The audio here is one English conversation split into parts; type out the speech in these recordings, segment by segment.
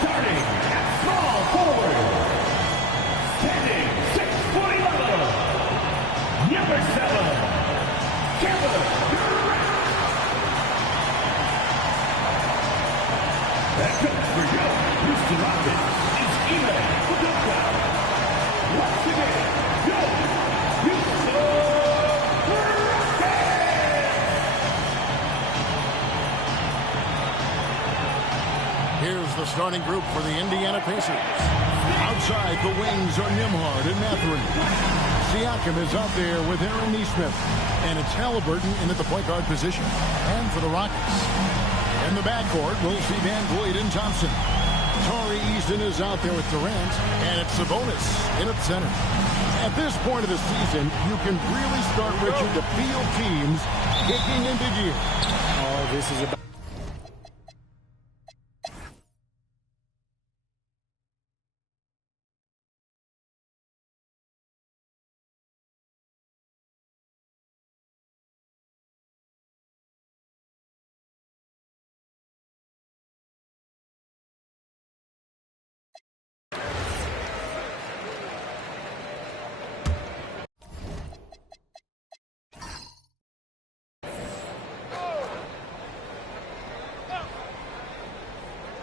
Starting at small forward, standing 6'11", number 7, Kevin Durant. That comes for you, Houston Rockets, is Ime Udoka. Once again, yo, Houston Rockets! Here's the starting group for the Indiana Pacers. Outside the wings are Nembhard and Mathurin. Siakam is out there with Aaron Nesmith. And it's Halliburton in at the point guard position. And for the Rockets, in the backcourt, we'll see Van Vliet and Thompson. Tari Eason is out there with Durant. And it's Sabonis in at center. At this point of the season, you can really start, Richard, to feel teams kicking into gear. Oh, this is about...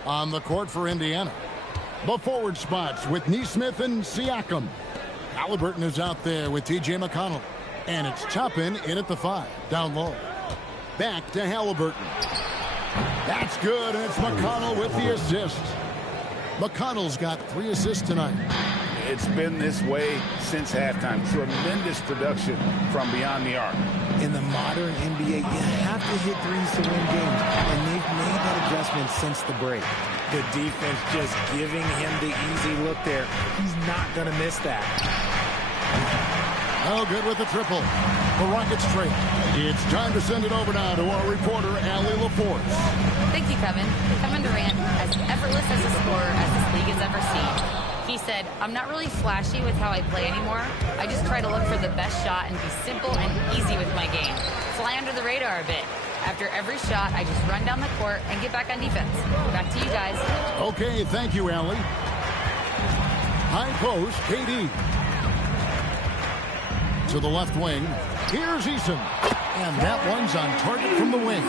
On the court for Indiana, the forward spots with Nesmith and Siakam. Halliburton is out there with T.J. McConnell. And it's Toppin in at the 5, down low. Back to Halliburton. That's good, and it's McConnell with the assist. McConnell's got 3 assists tonight. It's been this way since halftime. Tremendous production from beyond the arc. In the modern NBA, you have to hit threes to win games, and they've made that adjustment since the break. The defense just giving him the easy look there. He's not going to miss that. Oh, good with the triple. The Rockets trail. It's time to send it over now to our reporter, Allie LaForce. Thank you, Kevin. Kevin Durant, as effortless as a scorer as this league has ever seen. He said, I'm not really flashy with how I play anymore. I just try to look for the best shot and be simple and easy with my game. Fly under the radar a bit. After every shot, I just run down the court and get back on defense. Back to you guys. Okay, thank you, Allie. High post, KD. To the left wing, here's Eason. And that one's on target from the wing.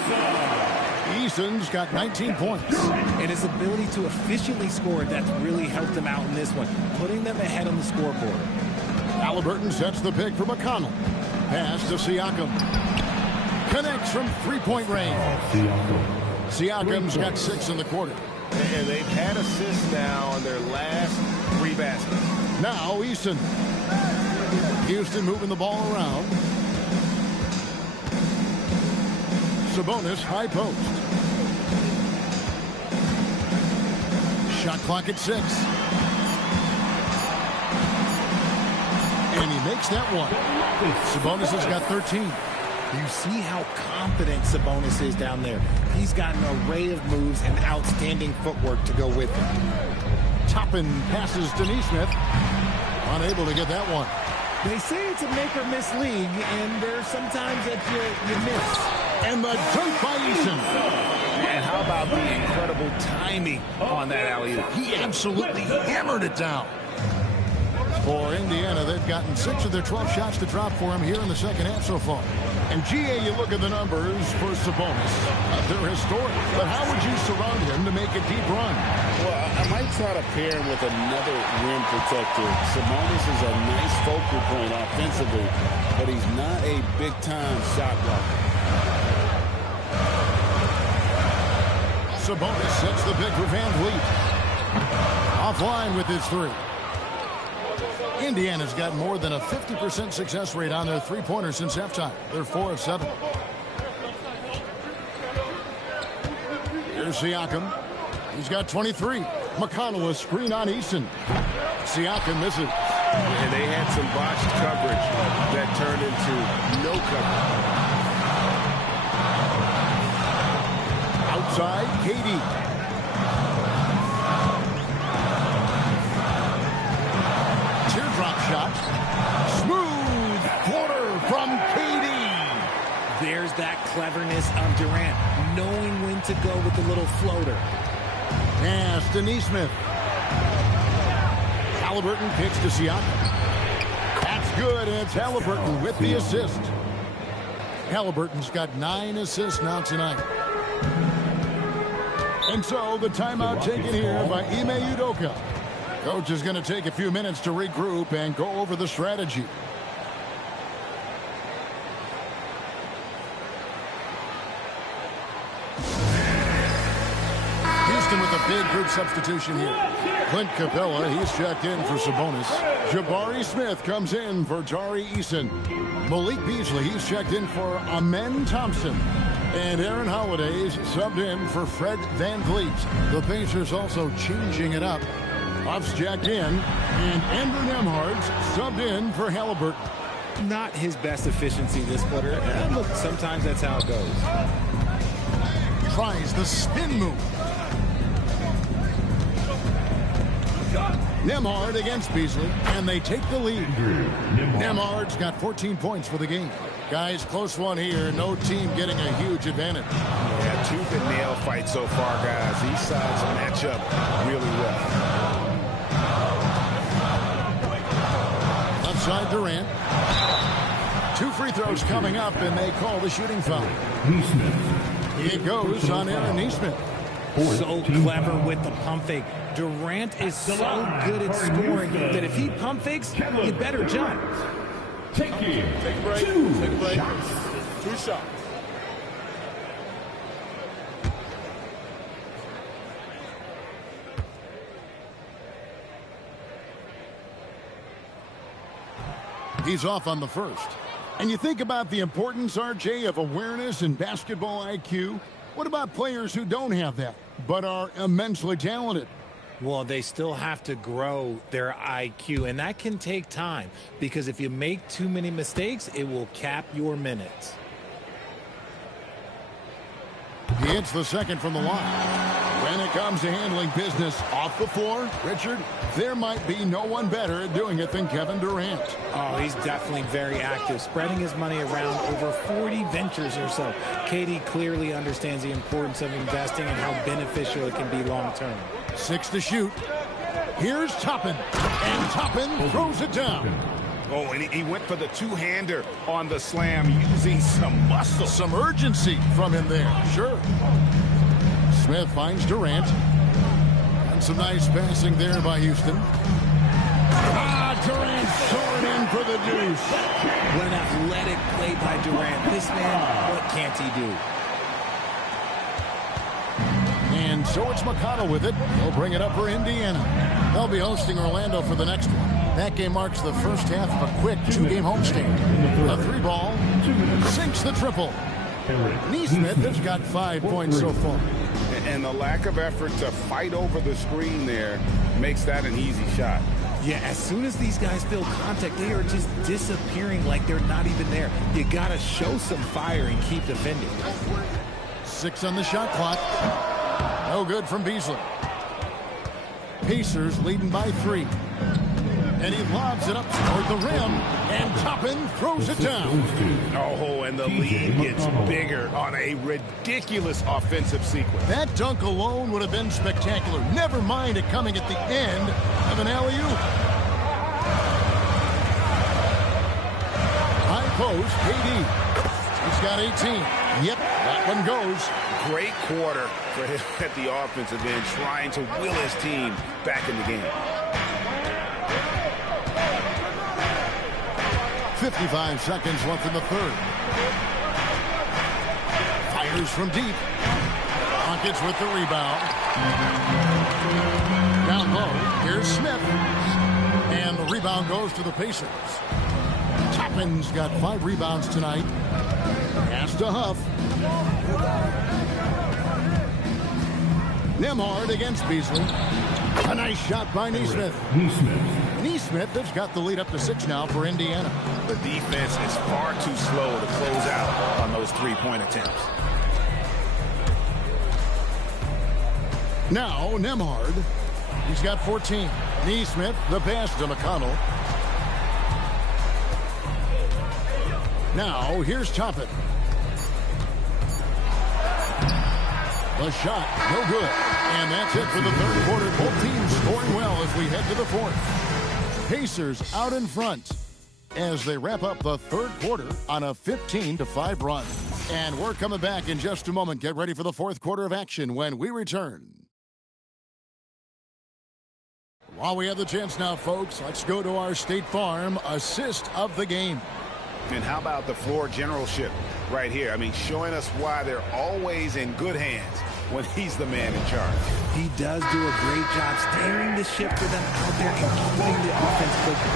Eason's got 19 points. And his ability to efficiently score, that's really helped him out in this one, putting them ahead on the scoreboard. Halliburton sets the pick for McConnell. Pass to Siakam. Connects from three-point range. Siakam's got 6 in the quarter. And they've had assists now on their last 3 baskets. Now Eason. Houston moving the ball around. Sabonis, high post. Shot clock at 6. And he makes that one. Sabonis has got 13. You see how confident Sabonis is down there. He's got an array of moves and outstanding footwork to go with him. Toppin passes to Nesmith. Unable to get that one. They say it's a make-or-miss league, and there's sometimes that you miss. And the dunk by Eason. And how about the incredible timing on that alley-oop? He absolutely hammered it down. For Indiana, they've gotten 6 of their 12 shots to drop for him here in the second half so far. And GA, you look at the numbers for Sabonis. They're historic. But how would you surround him to make a deep run? Well, I might try to pair him with another rim protector. Sabonis is a nice focal point offensively, but he's not a big-time shot blocker. Sabonis sets the pick for Van Vliet. Offline with his 3. Indiana's got more than a 50% success rate on their three-pointers since halftime. They're 4 of 7. Here's Siakam. He's got 23. McConnell a screen on Eason. Siakam misses. And they had some botched coverage that turned into no coverage. Outside, KD. Teardrop shot. Smooth floater from KD. cleverness of Durant, knowing when to go with the little floater. Pass to Neesmith. Halliburton kicks to Siakam. That's good, and it's Halliburton with the assist. Halliburton's got 9 assists now tonight. And so the timeout taken here by Ime Udoka. Coach is going to take a few minutes to regroup and go over the strategy. Houston with a big group substitution here. Clint Capella, he's checked in for Sabonis. Jabari Smith comes in for Tari Eason. Malik Beasley, he's checked in for Amen Thompson. And Aaron Holiday's subbed in for Fred VanVleet. The Pacers also changing it up. Buffs jacked in, and Andrew Nembhard's subbed in for Halliburton. Not his best efficiency, this splitter. And look, sometimes that's how it goes. Tries the spin move. Nembhard against Beasley, and they take the lead. Nembhard's got 14 points for the game. Guys, close one here. No team getting a huge advantage. Yeah, tooth and nail fight so far, guys. These sides match up really well. Left side, Durant. 2 free throws coming up, and they call the shooting foul. It goes on Aaron Neesmith. So clever with the pump fake. Durant is so good at scoring that if he pump fakes, you better jump. Take a break. 2 shots. 2 shots. He's off on the first. And you think about the importance, RJ, of awareness and basketball IQ. What about players who don't have that, but are immensely talented? Well, they still have to grow their IQ, and that can take time because if you make too many mistakes, it will cap your minutes. He hits the second from the line. When it comes to handling business off the floor, Richard, there might be no one better at doing it than Kevin Durant. Oh, he's definitely very active, spreading his money around over 40 ventures or so. KD clearly understands the importance of investing and how beneficial it can be long-term. 6 to shoot. Here's Toppin, and Toppin throws it down. Oh, and he went for the two-hander on the slam, using some muscle. Some urgency from him there, sure. Smith finds Durant. And some nice passing there by Houston. Durant soaring in for the deuce. What an athletic play by Durant. This man, what can't he do? And so it's McConnell with it. He'll bring it up for Indiana. They'll be hosting Orlando for the next one. That game marks the first half of a quick 2-game homestand. A 3-ball sinks the triple. Neesmith has got 5 points so far. And the lack of effort to fight over the screen there makes that an easy shot. Yeah, as soon as these guys feel contact, they are just disappearing like they're not even there. You got to show some fire and keep defending. 6 on the shot clock. No good from Beasley. Pacers leading by 3. And he lobs it up toward the rim. And Toppin throws it down. Oh, and the lead gets bigger on a ridiculous offensive sequence. That dunk alone would have been spectacular. Never mind it coming at the end of an alley-oop. High post, KD. He's got 18. Yep, that one goes. Great quarter for him at the offensive end, trying to will his team back in the game. 55 seconds left in the third. Fires from deep. Rockets with the rebound. Down low, here's Smith. And the rebound goes to the Pacers. Toppin's got 5 rebounds tonight. Pass to Huff. Nembhard against Beasley. A nice shot by Neesmith. Neesmith has got the lead up to 6 now for Indiana. The defense is far too slow to close out on those three-point attempts. Now Nembhard. He's got 14. Neesmith, the pass to McConnell. Now here's Toppin. The shot, no good. And that's it for the third quarter. Both teams scoring well as we head to the fourth. Pacers out in front as they wrap up the third quarter on a 15-5 run. And we're coming back in just a moment. Get ready for the fourth quarter of action when we return. While we have the chance now, folks, let's go to our State Farm assist of the game. And how about the floor generalship right here? I mean, showing us why they're always in good hands when he's the man in charge. He does do a great job steering the ship for them out there and keeping the offense clicking.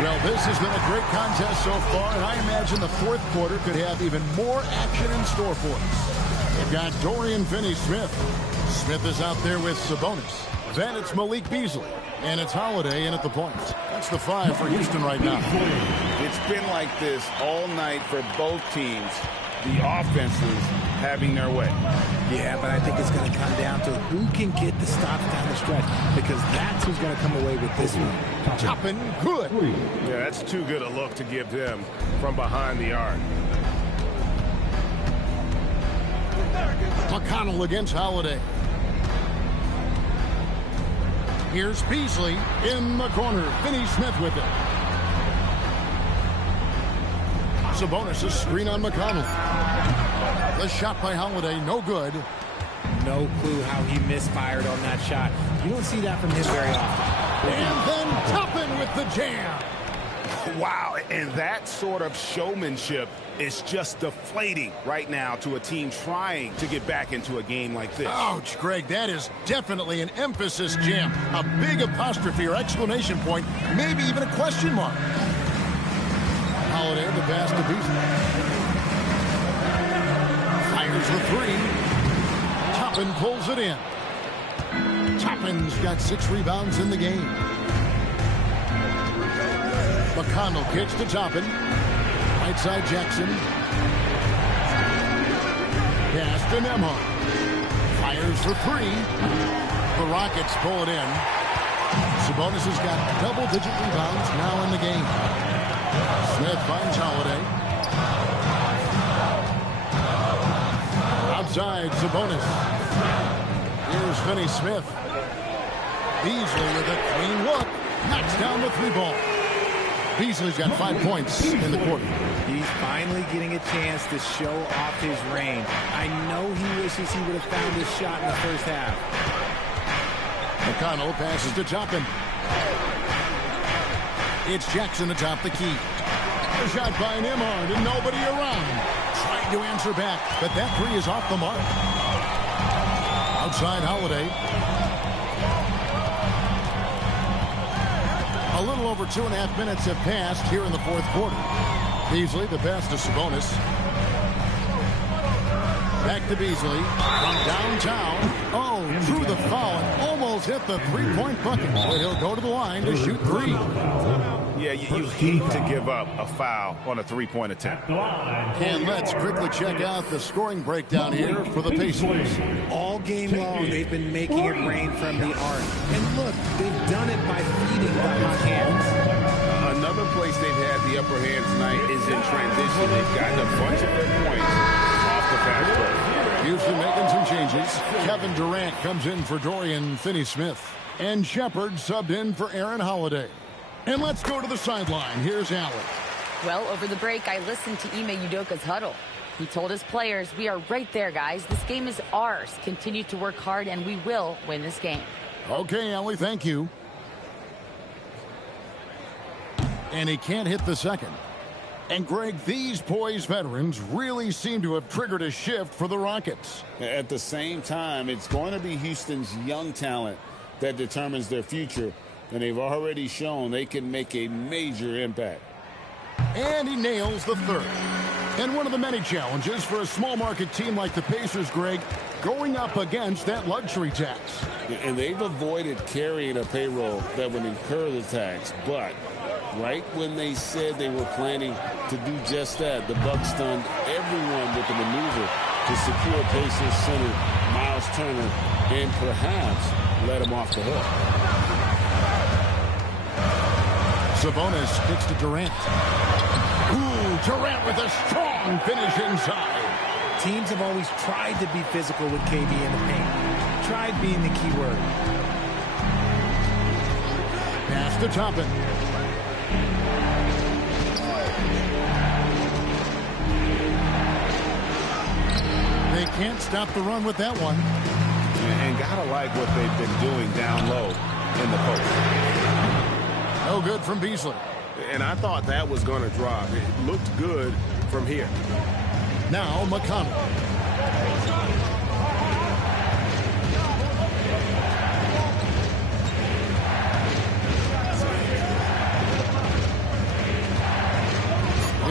Well, this has been a great contest so far, and I imagine the fourth quarter could have even more action in store for us. They've got Dorian Finney-Smith. Smith is out there with Sabonis. Then it's Malik Beasley. And it's Holiday in at the point. That's the 5 for Houston right now. It's been like this all night for both teams. The offenses having their way. Yeah, but I think it's going to come down to who can get the stops down the stretch, because that's who's going to come away with this one. Toppin, good. Yeah, that's too good a look to give them from behind the arc. McConnell against Holiday. Here's Beasley in the corner. Finney-Smith with it. Sabonis' screen on McConnell. The shot by Holiday, no good. No clue how he misfired on that shot. You don't see that from him very often. And then Toppin with the jam. Wow, and that sort of showmanship is just deflating right now to a team trying to get back into a game like this. Ouch, Greg, that is definitely an emphasis jam. A big apostrophe or exclamation point, maybe even a question mark. Holiday, the pass to Beasley. Fires the 3. Toppin pulls it in. Toppin's got 6 rebounds in the game. McConnell kicks to Toppin. Right side Jackson. Pass to Nembhard. Fires for 3. The Rockets pull it in. Sabonis has got double-digit rebounds now in the game. Smith finds Holiday. Outside Sabonis. Here's Finney-Smith. Beasley with a clean look. Knocks down the 3-ball. Beasley's got 5 points in the quarter. He's finally getting a chance to show off his range. I know he wishes he would have found his shot in the first half. McConnell passes to Toppin. It's Jackson atop the key. A shot by Nembhard and nobody around. Trying to answer back, but that 3 is off the mark. Outside Holiday. A little over 2.5 minutes have passed here in the fourth quarter. Beasley, the pass to Sabonis. Back to Beasley. From downtown. Oh, through the foul and almost hit the 3-point bucket. But he'll go to the line to shoot 3. Yeah, you hate to give up a foul on a 3-point attempt. And let's quickly check out the scoring breakdown here for the Pacers. All game long, they've been making it rain from the arc. And look, they've done it by feeding the hot hands. Another place they've had the upper hand tonight is in transition. They've gotten a bunch of their points off the fast break. Houston making some changes. Kevin Durant comes in for Dorian Finney-Smith. And Shepard subbed in for Aaron Holiday. And let's go to the sideline. Here's Allen. Well, over the break, I listened to Ime Udoka's huddle. He told his players, we are right there, guys. This game is ours. Continue to work hard, and we will win this game. Okay, Allie, thank you. And he can't hit the second. And, Greg, these poised veterans really seem to have triggered a shift for the Rockets. At the same time, it's going to be Houston's young talent that determines their future. And they've already shown they can make a major impact. And he nails the 3rd. And one of the many challenges for a small market team like the Pacers, Greg, going up against that luxury tax. And they've avoided carrying a payroll that would incur the tax. But right when they said they were planning to do just that, the Bucks stunned everyone with the maneuver to secure Pacers center Miles Turner and perhaps let him off the hook. Sabonis kicks to Durant. Ooh, Durant with a strong finish inside. Teams have always tried to be physical with KD in the paint. Tried being the key word. Pass to Toppin. They can't stop the run with that one. And gotta like what they've been doing down low in the post. No good from Beasley. And I thought that was going to drop. It looked good from here. Now McConnell.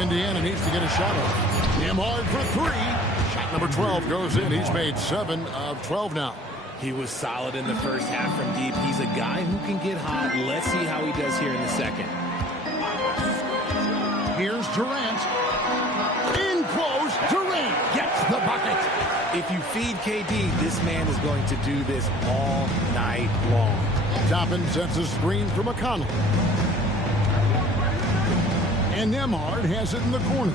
Indiana needs to get a shot off. Nembhard for three. Shot number 12 goes in. He's made 7 of 12 now. He was solid in the first half from deep. He's a guy who can get hot. Let's see how he does here in the second. Here's Durant. In close. Durant gets the bucket. If you feed KD, this man is going to do this all night long. Toppin sets a screen for McConnell. And Nembhard has it in the corner.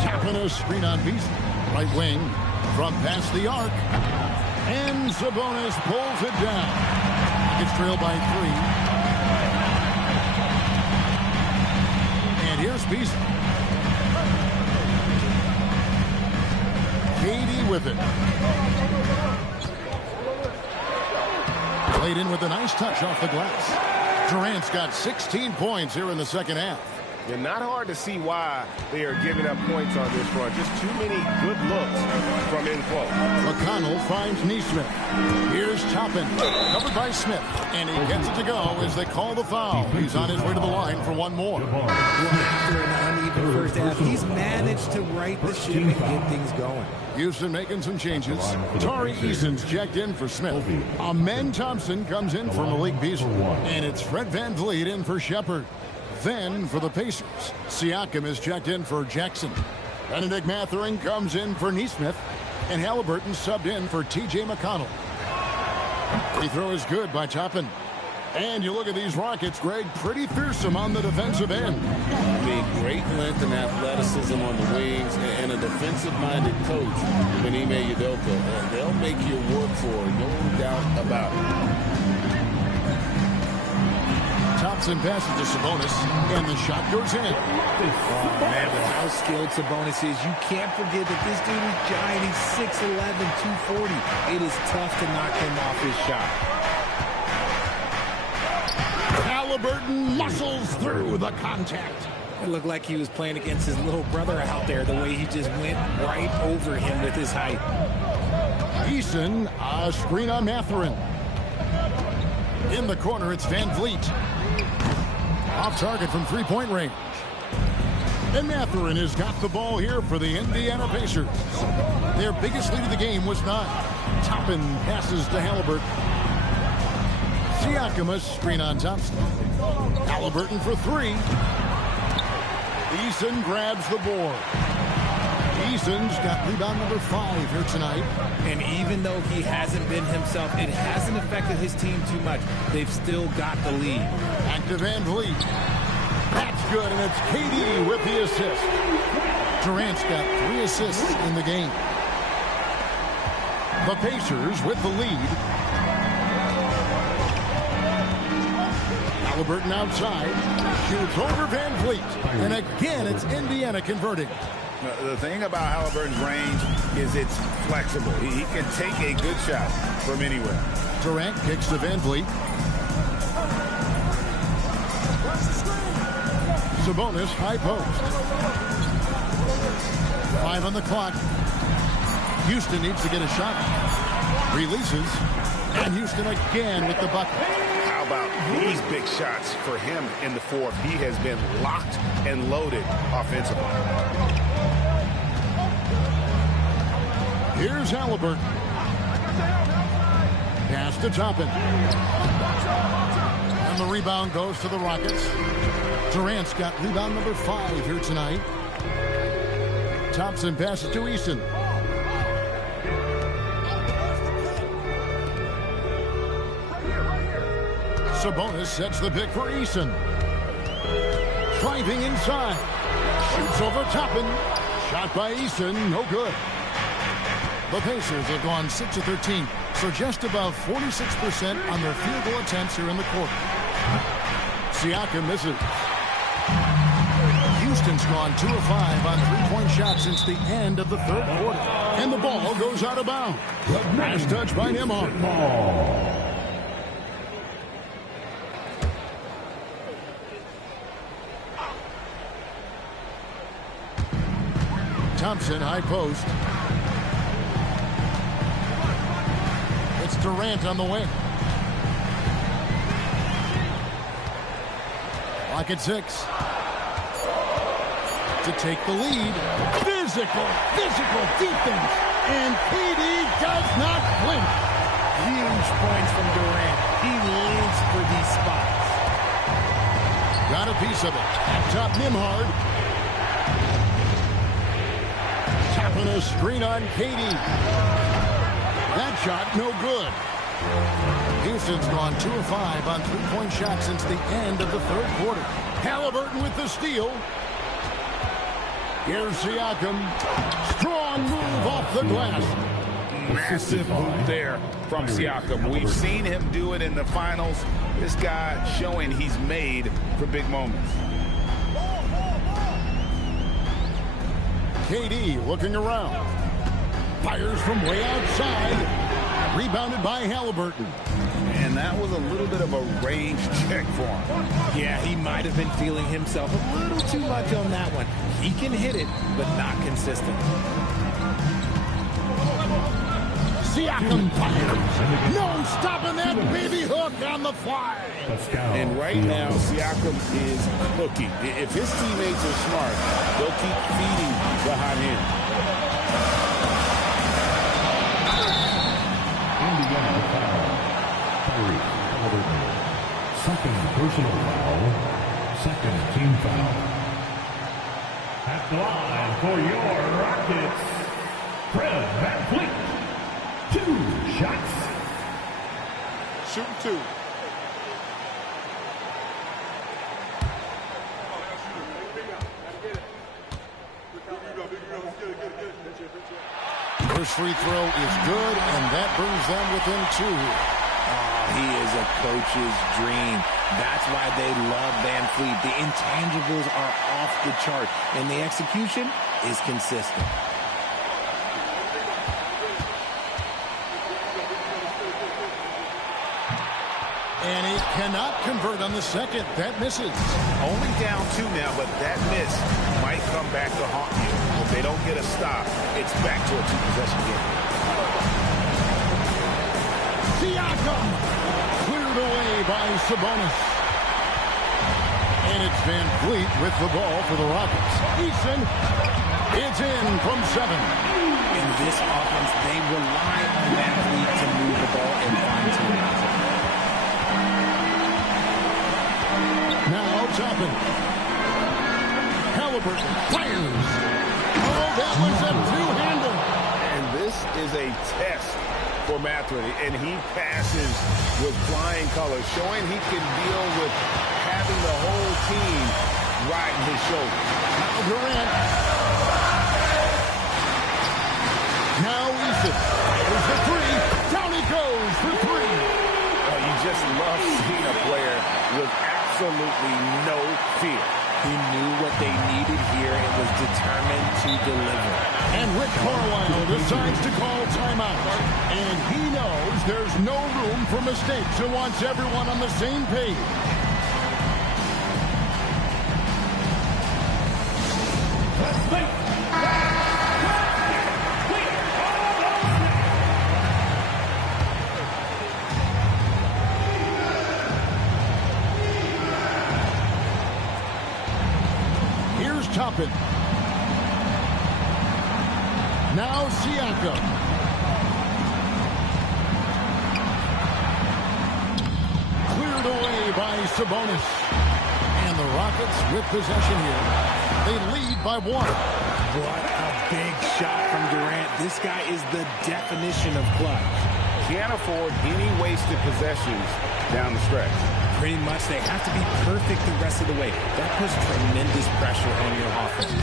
Tapping a screen on Beasley. Right wing from past the arc. And Sabonis pulls it down. It's trailed by 3. And here's Beasley. KD with it. Played in with a nice touch off the glass. Durant's got 16 points here in the second half. And not hard to see why they are giving up points on this run. Just too many good looks from in close. McConnell finds Neesmith. Here's Toppin, covered by Smith. And he gets it to go as they call the foul. He's on his way to the line for one more. Well, after an uneven first half, he's managed to right the ship and get things going. Houston making some changes. Tari Eason's checked in for Smith. Amen Thompson comes in for Malik Beasley. And it's Fred VanVleet in for Shepard. Then for the Pacers, Siakam is checked in for Jackson. Benedict Mathurin comes in for Neesmith. And Halliburton subbed in for T.J. McConnell. Free throw is good by Toppin. And you look at these Rockets, Greg, pretty fearsome on the defensive end. I mean, great length and athleticism on the wings and a defensive-minded coach, Ime Udoka. They'll make you work for it, no doubt about it. Thompson passes to Sabonis, and the shot goes in. Oh, man, with how skilled Sabonis is, you can't forget that this dude is giant. He's 6'11", 240. It is tough to knock him off his shot. Halliburton muscles through the contact. It looked like he was playing against his little brother out there, the way he just went right over him with his height. Eason, a screen on Mathurin. In the corner, it's VanVleet. Off target from three-point range. And Mathurin has got the ball here for the Indiana Pacers. Their biggest lead of the game was 9. Toppin passes to Halliburton. Siakam, a screen on Thompson. Halliburton for 3. Eason grabs the board. Eason's got rebound number 5 here tonight. And even though he hasn't been himself, it hasn't affected his team too much. They've still got the lead. Back to VanVleet. That's good, and it's KD with the assist. Durant's got 3 assists in the game. The Pacers with the lead. Halliburton outside. Shoots over VanVleet. And again, it's Indiana converting. The thing about Halliburton's range is it's flexible. He can take a good shot from anywhere. Durant kicks to VanVleet. Sabonis, high post. 5 on the clock. Houston needs to get a shot. Releases. And Houston again with the bucket. How about these big shots for him in the fourth? He has been locked and loaded offensively. Here's Halliburton. Pass to Toppin. And the rebound goes to the Rockets. Durant's got rebound number 5 here tonight. Thompson passes to Easton. Sabonis sets the pick for Eason. Driving inside. Shoots over Toppin. Shot by Eason, no good. The Pacers have gone 6 of 13, so just above 46% on their field goal attempts here in the quarter. Siakam misses. Houston's gone 2 of 5 on three-point shots since the end of the third quarter. And the ball goes out of bounds. Nice touch by Nembhard. Thompson, high post. It's Durant on the wing. Lock at 6. To take the lead. Physical defense. And KD does not flinch. Huge points from Durant. He lives for these spots. Got a piece of it. Top Nembhard. Tapping a screen on KD. That shot no good. Houston's gone 2 of 5 on three-point shots since the end of the third quarter. Halliburton with the steal. Here's Siakam. Strong move off the glass. Massive move there from Siakam. We've seen him do it in the finals. This guy showing he's made for big moments. KD looking around. Fires from way outside. Rebounded by Halliburton. And that was a little bit of a range check for him. Yeah, he might have been feeling himself a little too much on that one. He can hit it, but not consistent. Siakam fires. No stopping that baby hook on the fly. And right now, Siakam is cooking. If his teammates are smart, they'll keep feeding the hot hand. Indiana foul. Second personal foul. Second team foul. At the line for your Rockets, Fred VanVleet. 2 shots. Shooting 2. First free throw is good, and that brings them within 2 here. He is a coach's dream. That's why they love VanVleet. The intangibles are off the chart, and the execution is consistent. And he cannot convert on the second. That misses. Only down 2 now, but that miss might come back to haunt you. If they don't get a stop, it's back to a 2-possession game. Siakam cleared away by Sabonis. And it's VanVleet with the ball for the Rockets. Eason, it's in from 7. In this offense, they rely on VanVleet to move the ball and find teammates. Now Toppin. Halliburton fires. Oh, that was a two-hander. And this is a test for Mathurin, and he passes with flying colors, showing he can deal with having the whole team riding his shoulder. Now Durant. Now Eason. There's the 3. Down he goes for 3. Oh, you just love seeing a player with absolutely no fear. He knew what they needed here and was determined to deliver. And Rick Carlisle decides to call timeout. And he knows there's no room for mistakes and wants everyone on the same page. Here's Toppin. Now Siakam. Cleared away by Sabonis. And the Rockets with possession here. They lead by 1. What a big shot from Durant. This guy is the definition of clutch. Can't afford any wasted possessions down the stretch. Pretty much, they have to be perfect the rest of the way. That puts tremendous pressure on your offense.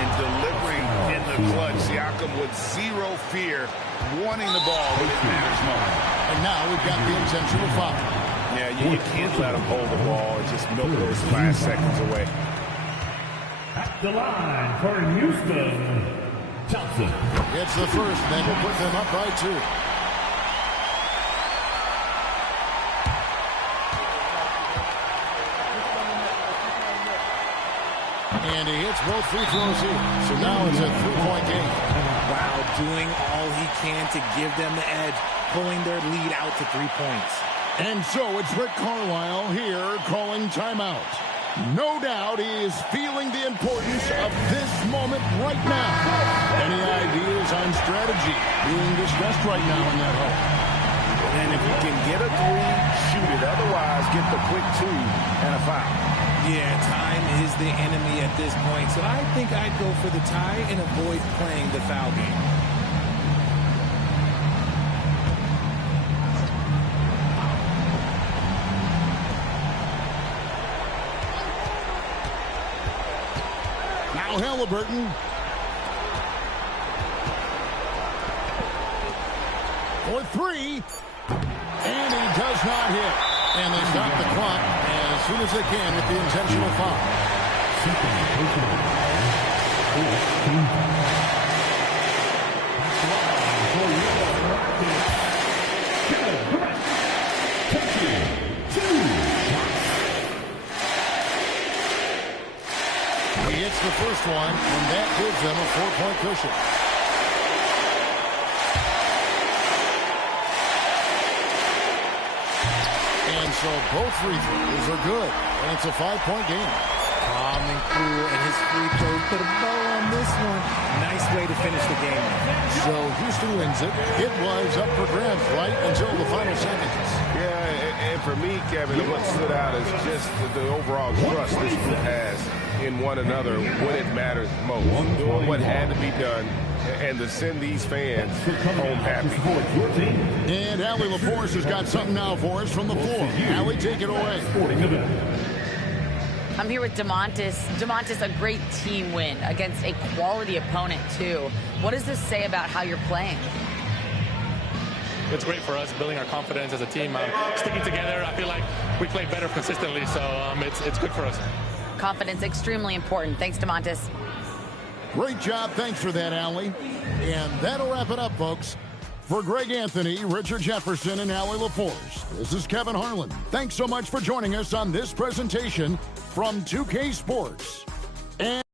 And delivering in the clutch, Siakam with zero fear, wanting the ball when it matters most. And now we've got the intentional foul. Yeah, you can't let him hold the ball and just milk those last seconds away. At the line for Houston, Johnson. It's the first, then will put them up by 2. And he hits both free throws here. So now it's a 3-point game. Wow, doing all he can to give them the edge, pulling their lead out to 3 points. And so it's Rick Carlisle here calling timeout. No doubt he is feeling the importance of this moment right now. Any ideas on strategy being discussed right now in that hole? And if you can get a 3, shoot it. Otherwise, get the quick 2 and a foul. Yeah, time is the enemy at this point, so I think I'd go for the tie and avoid playing the foul game. Now Halliburton. For 3. And he does not hit. And they stop the clock as soon as they can with the intentional foul. He hits the first one, and that gives them a 4-point cushion. And so both free throws are good. And it's a 5-point game. Calm and cool, and his free throw put a bow on this one. Nice way to finish the game. So Houston wins it. It was up for grabs right until the final seconds. Yeah, and for me, Kevin, what stood out is just the overall trust this group has in one another when it matters most. Doing what had to be done and to send these fans home happy. And Allie LaForce has got something now for us from the floor. Allie, take it away. I'm here with DeMontis. DeMontis, a great team win against a quality opponent, too. What does this say about how you're playing? It's great for us, building our confidence as a team, sticking together. I feel like we play better consistently, so it's good for us. Confidence extremely important. Thanks, DeMontis. Great job. Thanks for that, Allie. And that'll wrap it up, folks. For Greg Anthony, Richard Jefferson, and Allie LaForce, this is Kevin Harlan. Thanks so much for joining us on this presentation from 2K Sports. And